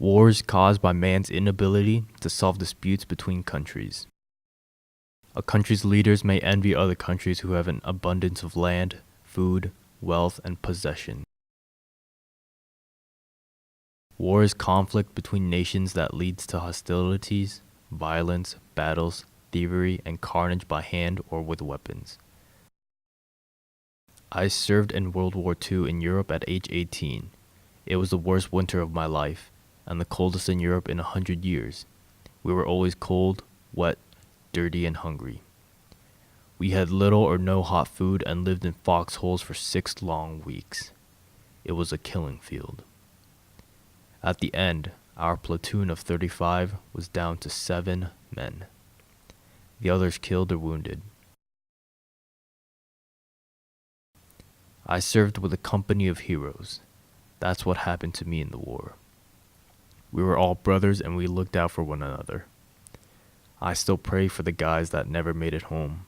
Wars caused by man's inability to solve disputes between countries. A country's leaders may envy other countries who have an abundance of land, food, wealth, and possession. War is conflict between nations that leads to hostilities, violence, battles, thievery, and carnage by hand or with weapons. I served in World War II in Europe at age 18. It was the worst winter of my life, and the coldest in Europe in 100 years. We were always cold, wet, dirty, and hungry. We had little or no hot food and lived in foxholes for 6 long weeks. It was a killing field. At the end, our platoon of 35 was down to 7 men. The others killed or wounded. I served with a company of heroes. That's what happened to me in the war. We were all brothers and we looked out for one another. I still pray for the guys that never made it home.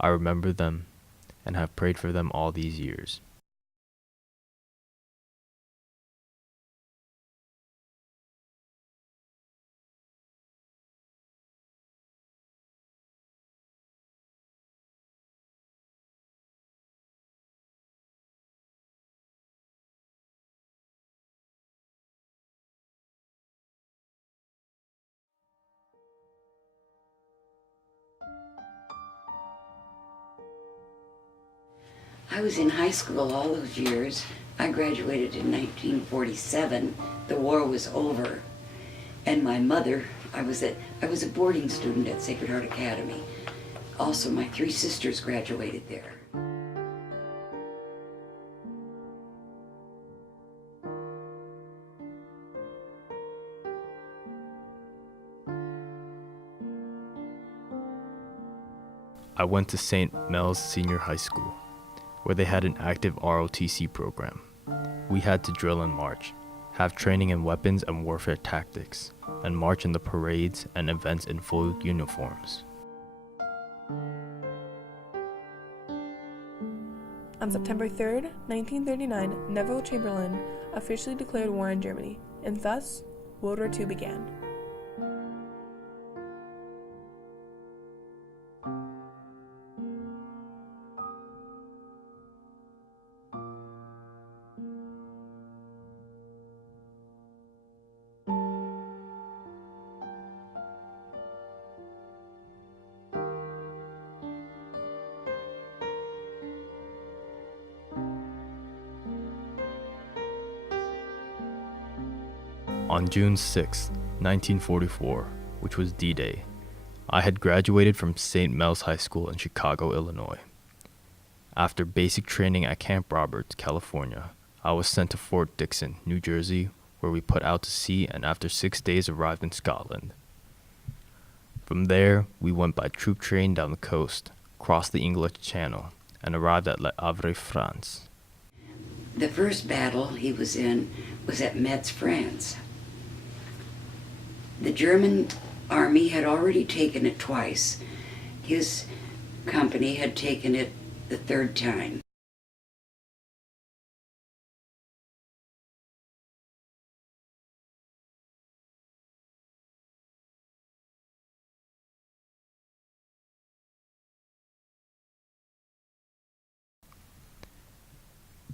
I remember them and have prayed for them all these years. I was in high school all those years. I graduated in 1947. The war was over. And my mother, I was a boarding student at Sacred Heart Academy. Also, my 3 sisters graduated there. I went to St. Mel's Senior High School, where they had an active ROTC program. We had to drill and march, have training in weapons and warfare tactics, and march in the parades and events in full uniforms. On September 3, 1939, Neville Chamberlain officially declared war on Germany, and thus, World War II began. On June 6, 1944, which was D-Day, I had graduated from St. Mel's High School in Chicago, Illinois. After basic training at Camp Roberts, California, I was sent to Fort Dixon, New Jersey, where we put out to sea and after 6 days arrived in Scotland. From there, we went by troop train down the coast, crossed the English Channel, and arrived at Le Havre, France. The first battle he was in was at Metz, France. The German army had already taken it twice. His company had taken it the 3rd time.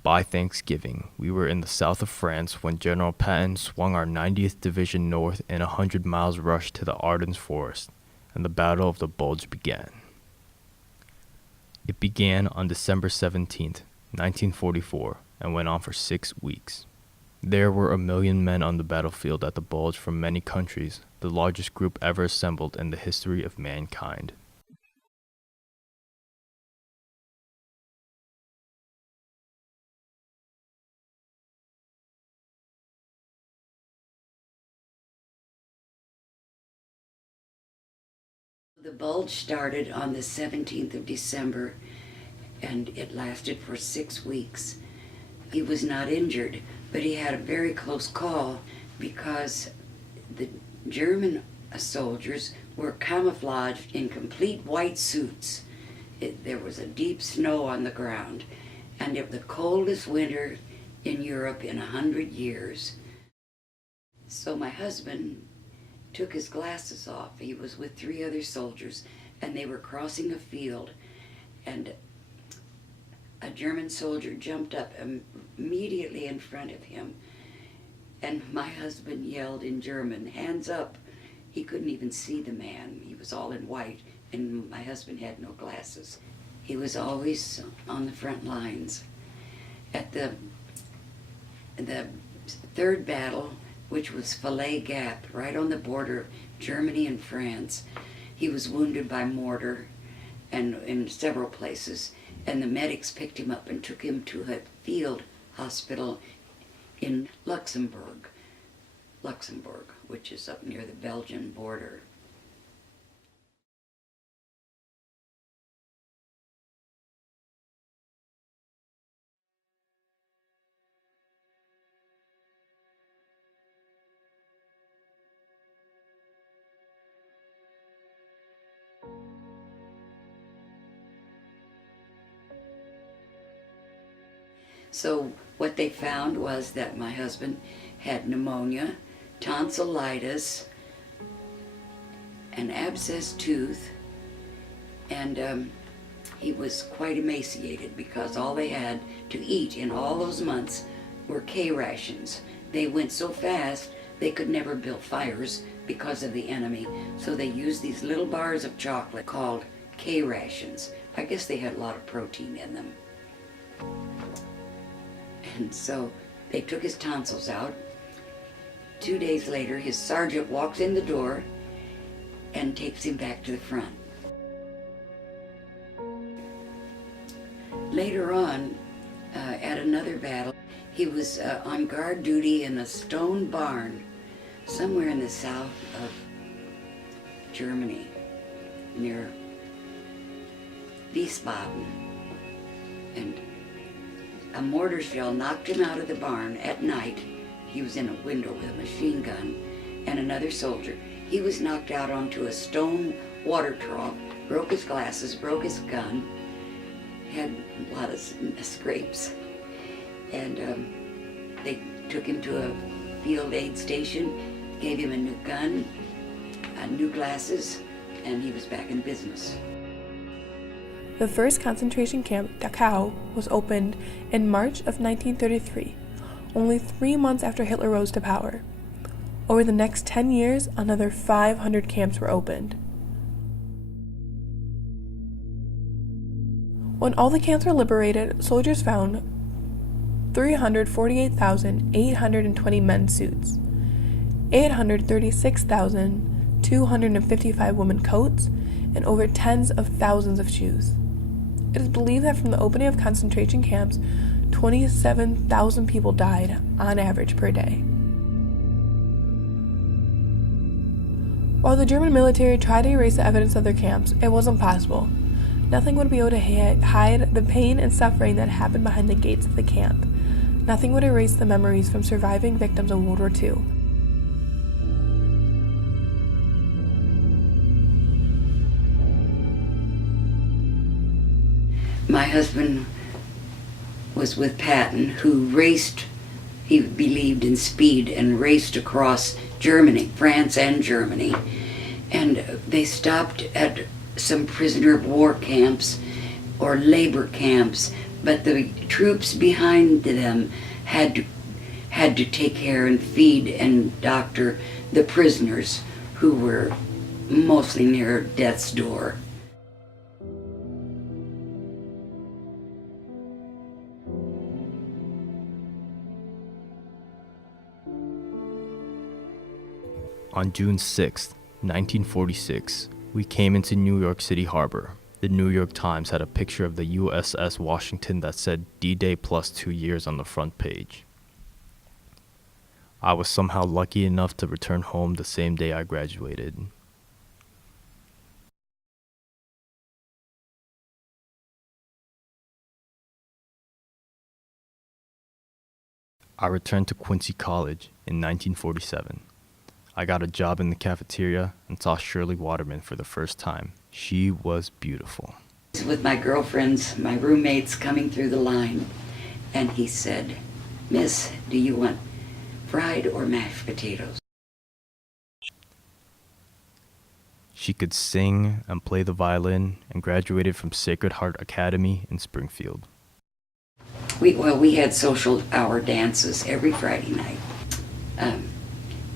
By Thanksgiving, we were in the south of France when General Patton swung our 90th Division north in a 100 miles rush to the Ardennes Forest, and the Battle of the Bulge began. It began on December 17th, 1944, and went on for 6 weeks. There were 1 million men on the battlefield at the Bulge from many countries, the largest group ever assembled in the history of mankind. The Bulge started on the 17th of December, and it lasted for 6 weeks. He was not injured, but he had a very close call because the German soldiers were camouflaged in complete white suits. There was a deep snow on the ground, and it was the coldest winter in Europe in 100 years. So my husband took his glasses off. He was with 3 other soldiers, and they were crossing a field, and a German soldier jumped up immediately in front of him, and my husband yelled in German, "Hands up!" He couldn't even see the man. He was all in white, and my husband had no glasses. He was always on the front lines. At the 3rd battle, which was Fillet Gap, right on the border of Germany and France, he was wounded by mortar and in several places, and the medics picked him up and took him to a field hospital in Luxembourg, which is up near the Belgian border. So what they found was that my husband had pneumonia, tonsillitis, an abscessed tooth, and he was quite emaciated because all they had to eat in all those months were K rations. They went so fast they could never build fires because of the enemy, so they used these little bars of chocolate called K rations. I guess they had a lot of protein in them. And so they took his tonsils out. 2 days later, his sergeant walks in the door and takes him back to the front. Later on, at another battle, he was on guard duty in a stone barn somewhere in the south of Germany, near Wiesbaden. And a mortar shell knocked him out of the barn at night. He was in a window with a machine gun, and another soldier. He was knocked out onto a stone water trough, broke his glasses, broke his gun, had a lot of scrapes. And they took him to a field aid station, gave him a new gun, new glasses, and he was back in business. The first concentration camp, Dachau, was opened in March of 1933, only 3 months after Hitler rose to power. Over the next 10 years, another 500 camps were opened. When all the camps were liberated, soldiers found 348,820 men's suits, 836,255 women's coats, and over tens of thousands of shoes. It is believed that from the opening of concentration camps, 27,000 people died on average per day. While the German military tried to erase the evidence of their camps, it was impossible. Nothing would be able to hide the pain and suffering that happened behind the gates of the camp. Nothing would erase the memories from surviving victims of World War II. My husband was with Patton, who raced, he believed in speed, and raced across Germany, France and Germany. And they stopped at some prisoner of war camps or labor camps, but the troops behind them had to take care and feed and doctor the prisoners who were mostly near death's door. On June 6, 1946, we came into New York City Harbor. The New York Times had a picture of the USS Washington that said D-Day plus 2 years on the front page. I was somehow lucky enough to return home the same day I graduated. I returned to Quincy College in 1947. I got a job in the cafeteria and saw Shirley Waterman for the first time. She was beautiful. With my girlfriends, my roommates coming through the line, and he said, "Miss, do you want fried or mashed potatoes. She could sing and play the violin and graduated from Sacred Heart Academy in Springfield. We had social hour dances every Friday night,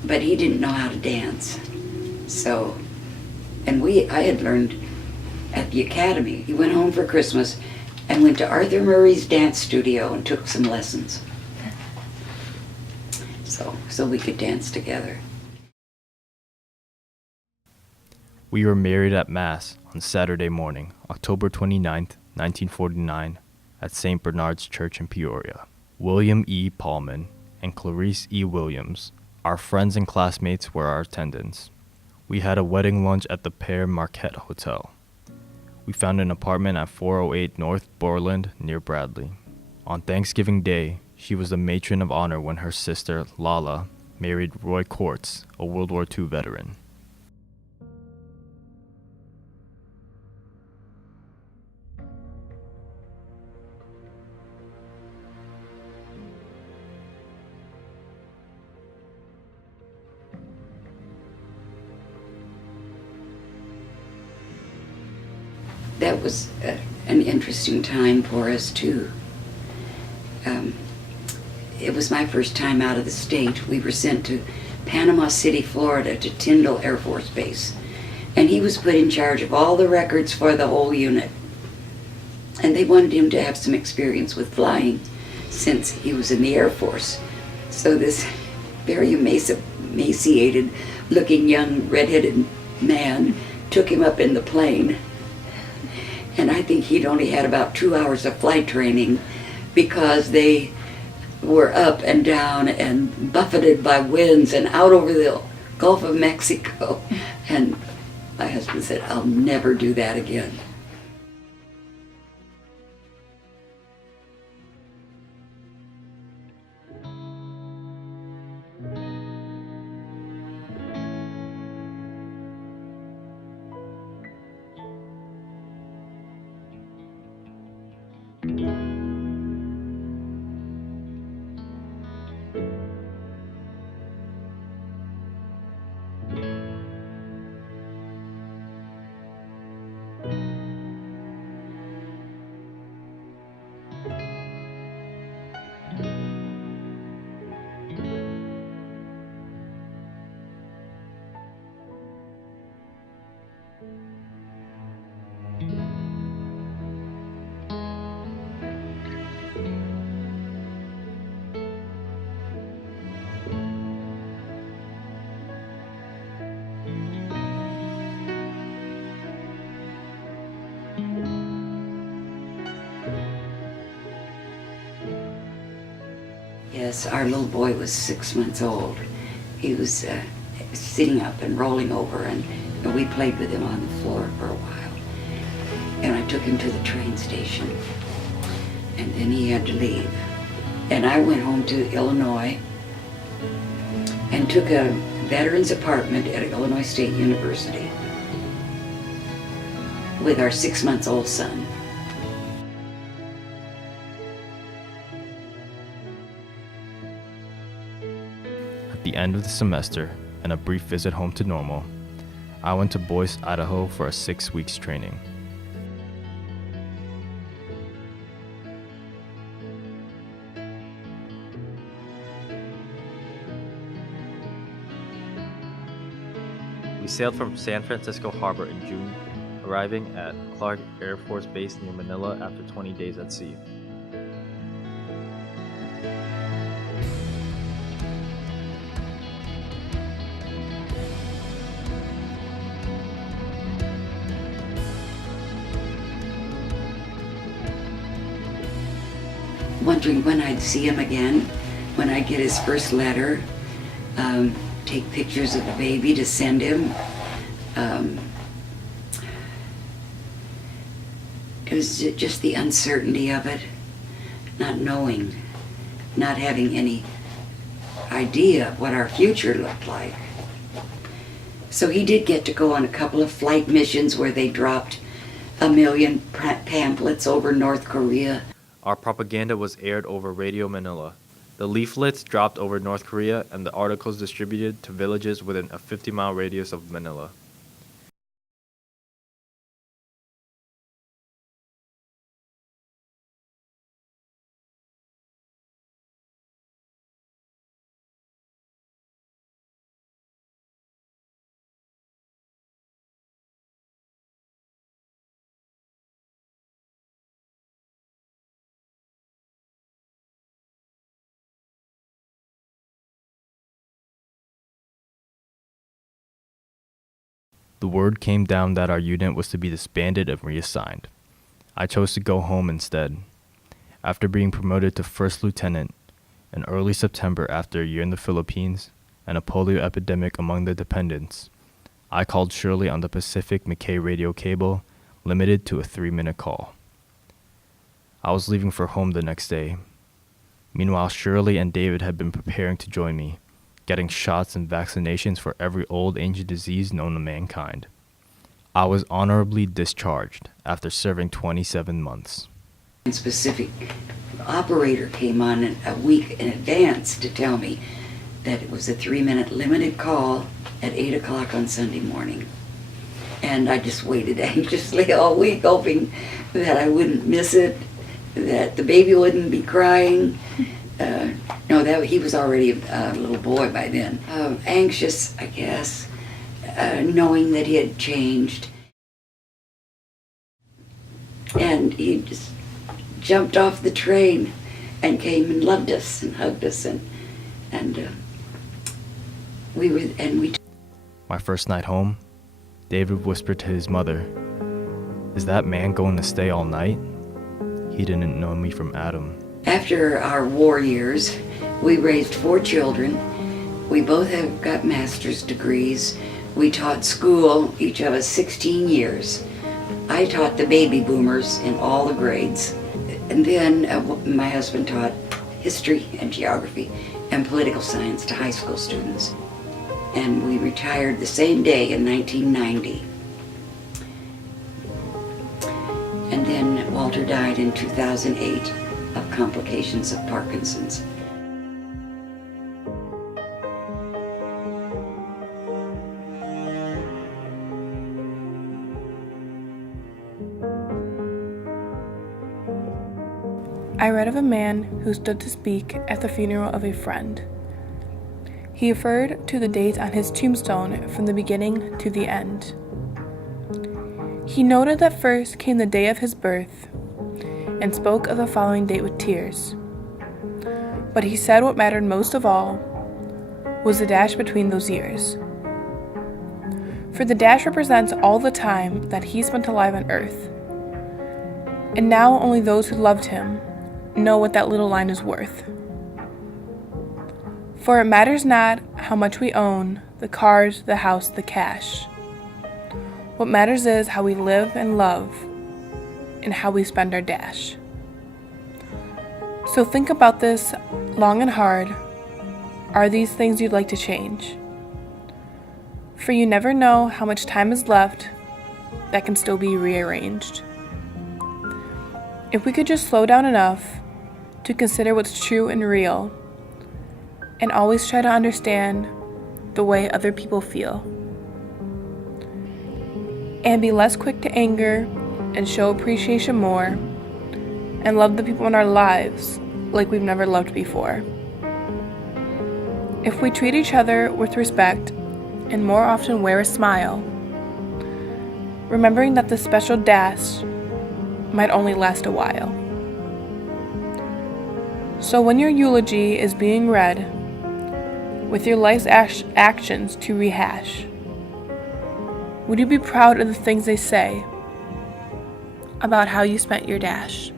but he didn't know how to dance. So, and I had learned at the academy. He went home for Christmas and went to Arthur Murray's dance studio and took some lessons. So we could dance together. We were married at Mass on Saturday morning, October 29th, 1949, at St. Bernard's Church in Peoria. William E. Paulman and Clarice E. Williams, our friends and classmates, were our attendants. We had a wedding lunch at the Père Marquette Hotel. We found an apartment at 408 North Borland near Bradley. On Thanksgiving Day, she was the matron of honor when her sister, Lala, married Roy Quartz, a World War II veteran. That was an interesting time for us too. It was my first time out of the state. We were sent to Panama City, Florida, to Tyndall Air Force Base. And he was put in charge of all the records for the whole unit. And they wanted him to have some experience with flying since he was in the Air Force. So this very emaciated looking young redheaded man took him up in the plane. And I think he'd only had about 2 hours of flight training because they were up and down and buffeted by winds and out over the Gulf of Mexico. And my husband said, "I'll never do that again." Yes, our little boy was 6 months old. He was sitting up and rolling over, and we played with him on the floor for a while. And I took him to the train station, and then he had to leave. And I went home to Illinois and took a veteran's apartment at Illinois State University with our 6 months old son. At the end of the semester and a brief visit home to normal, I went to Boise, Idaho for a 6 weeks training. We sailed from San Francisco Harbor in June, arriving at Clark Air Force Base near Manila after 20 days at sea. Wondering when I'd see him again, when I'd get his first letter, take pictures of the baby to send him. It was just the uncertainty of it, not knowing, not having any idea of what our future looked like. So he did get to go on a couple of flight missions where they dropped 1 million pamphlets over North Korea. Our propaganda was aired over Radio Manila, The leaflets dropped over North Korea and the articles distributed to villages within a 50-mile radius of Manila. The word came down that our unit was to be disbanded and reassigned. I chose to go home instead. After being promoted to first lieutenant, in early September after a year in the Philippines and a polio epidemic among the dependents, I called Shirley on the Pacific McKay radio cable, limited to a 3-minute call. I was leaving for home the next day. Meanwhile, Shirley and David had been preparing to join me, getting shots and vaccinations for every old ancient disease known to mankind. I was honorably discharged after serving 27 months. A specific operator came on a week in advance to tell me that it was a 3-minute limited call at 8 o'clock on Sunday morning. And I just waited anxiously all week, hoping that I wouldn't miss it, that the baby wouldn't be crying. No, he was already a little boy by then. Anxious, I guess, knowing that he had changed. And he just jumped off the train and came and loved us and hugged us, and we. My first night home, David whispered to his mother, "Is that man going to stay all night?" He didn't know me from Adam. After our war years, we raised 4 children. We both have got master's degrees. We taught school, each of us 16 years. I taught the baby boomers in all the grades. And then my husband taught history and geography and political science to high school students. And we retired the same day in 1990. And then Walter died in 2008 of complications of Parkinson's. I read of a man who stood to speak at the funeral of a friend. He referred to the dates on his tombstone from the beginning to the end. He noted that first came the day of his birth, and spoke of the following date with tears. But he said what mattered most of all was the dash between those years. For the dash represents all the time that he spent alive on earth. And now only those who loved him know what that little line is worth. For it matters not how much we own, the cars, the house, the cash. What matters is how we live and love, and how we spend our dash. So think about this long and hard. Are these things you'd like to change? For you never know how much time is left that can still be rearranged. If we could just slow down enough to consider what's true and real, and always try to understand the way other people feel, and be less quick to anger and show appreciation more, and love the people in our lives like we've never loved before. If we treat each other with respect and more often wear a smile, remembering that the special dash might only last a while. So when your eulogy is being read, with your life's actions to rehash, would you be proud of the things they say about how you spent your dash?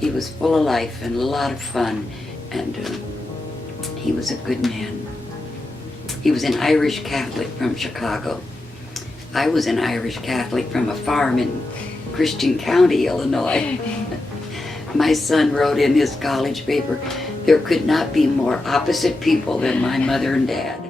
He was full of life and a lot of fun, and he was a good man. He was an Irish Catholic from Chicago. I was an Irish Catholic from a farm in Christian County, Illinois. My son wrote in his college paper, "There could not be more opposite people than my mother and dad."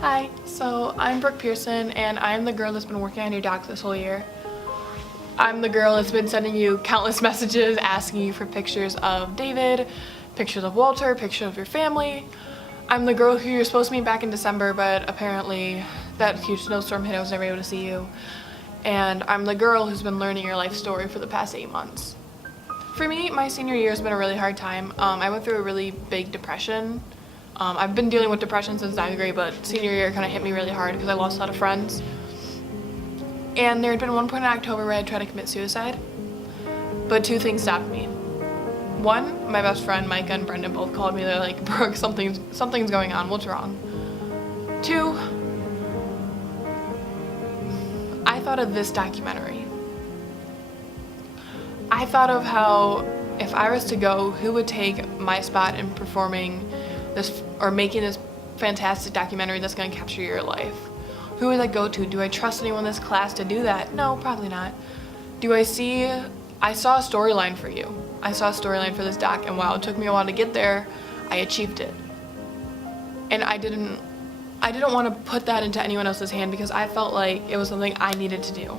Hi, so I'm Brooke Pearson, and I'm the girl that's been working on your doc this whole year. I'm the girl that's been sending you countless messages asking you for pictures of David, pictures of Walter, pictures of your family. I'm the girl who you're supposed to meet back in December, but apparently that huge snowstorm hit, I was never able to see you. And I'm the girl who's been learning your life story for the past 8 months. For me, my senior year has been a really hard time. I went through a really big depression. I've been dealing with depression since 9th grade, but senior year kind of hit me really hard because I lost a lot of friends. And there had been one point in October where I tried to commit suicide, but 2 things stopped me. One, my best friend Micah and Brendan both called me. They're like, "Brooke, something's going on. What's wrong?" 2, I thought of this documentary. I thought of how if I was to go, who would take my spot in performing this or making this fantastic documentary that's going to capture your life? Who would I go to? Do I trust anyone in this class to do that? No, probably not. I saw a storyline for you. I saw a storyline for this doc, and while it took me a while to get there, I achieved it. And I didn't want to put that into anyone else's hand because I felt like it was something I needed to do.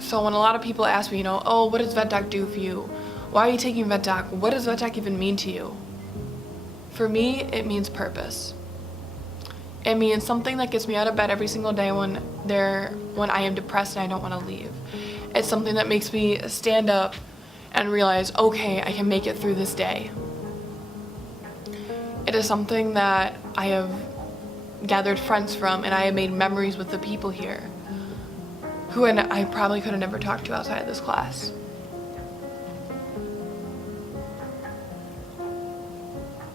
So when a lot of people ask me, "Oh, what does vet doc do for you? Why are you taking vet doc? What does vet doc even mean to you?" For me, it means purpose. It means something that gets me out of bed every single day when I am depressed and I don't want to leave. It's something that makes me stand up and realize, okay, I can make it through this day. It is something that I have gathered friends from, and I have made memories with the people here who I probably could have never talked to outside of this class.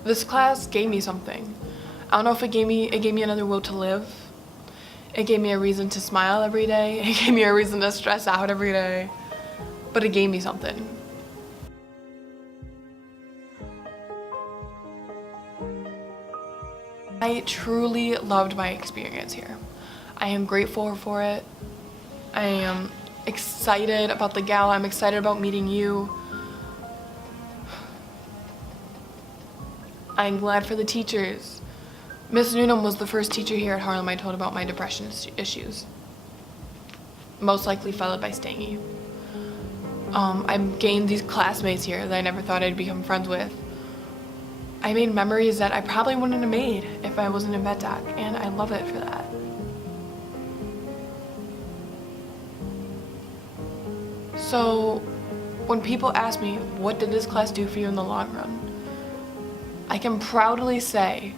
This class gave me something. I don't know if it gave me another will to live. It gave me a reason to smile every day. It gave me a reason to stress out every day. But it gave me something. I truly loved my experience here. I am grateful for it. I am excited about the gala. I'm excited about meeting you. I'm glad for the teachers. Miss Noonan was the first teacher here at Harlem I told about my depression issues. Most likely followed by Stangy. I've gained these classmates here that I never thought I'd become friends with. I made memories that I probably wouldn't have made if I wasn't in vet doc, and I love it for that. So when people ask me, what did this class do for you in the long run? I can proudly say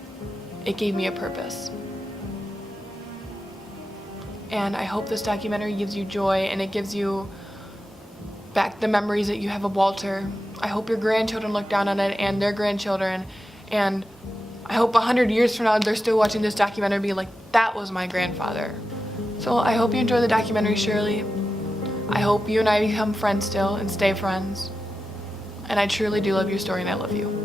it gave me a purpose. And I hope this documentary gives you joy and it gives you back the memories that you have of Walter. I hope your grandchildren look down on it and their grandchildren. And I hope 100 years from now they're still watching this documentary and be like, that was my grandfather. So I hope you enjoy the documentary, Shirley. I hope you and I become friends still and stay friends. And I truly do love your story and I love you.